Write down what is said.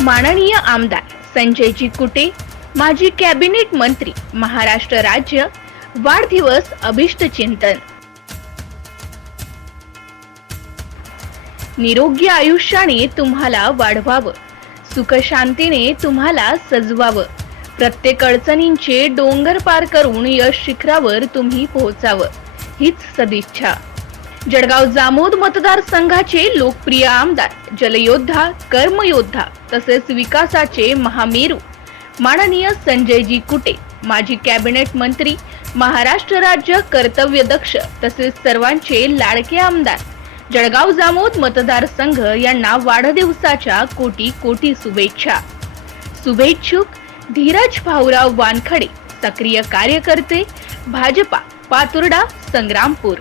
माननीय आमदार संजयजी कुटे, माजी कॅबिनेट मंत्री, महाराष्ट्र राज्य, वाढदिवस अभिष्ट चिंतन. निरोगी आयुष्याने तुम्हाला वाढवावं, सुख शांतीने तुम्हाला सजवावं, प्रत्येक अडचणींचे डोंगर पार करून यश शिखरावर तुम्ही पोहोचावं, हीच सदिच्छा. जळगाव जामोद मतदारसंघाचे लोकप्रिय आमदार, जलयोद्धा, कर्मयोद्धा तसेच विकासाचे महामेरू माननीय संजयजी कुटे, माजी कॅबिनेट मंत्री, महाराष्ट्र राज्य, कर्तव्यदक्ष तसेच सर्वांचे लाडके आमदार, जळगाव जामोद मतदारसंघ यांना वाढदिवसाच्या कोटी कोटी शुभेच्छा. शुभेच्छुक धीरज भाऊराव वानखडे, सक्रिय कार्यकर्ते, भाजपा, पातुर्डा, संग्रामपूर.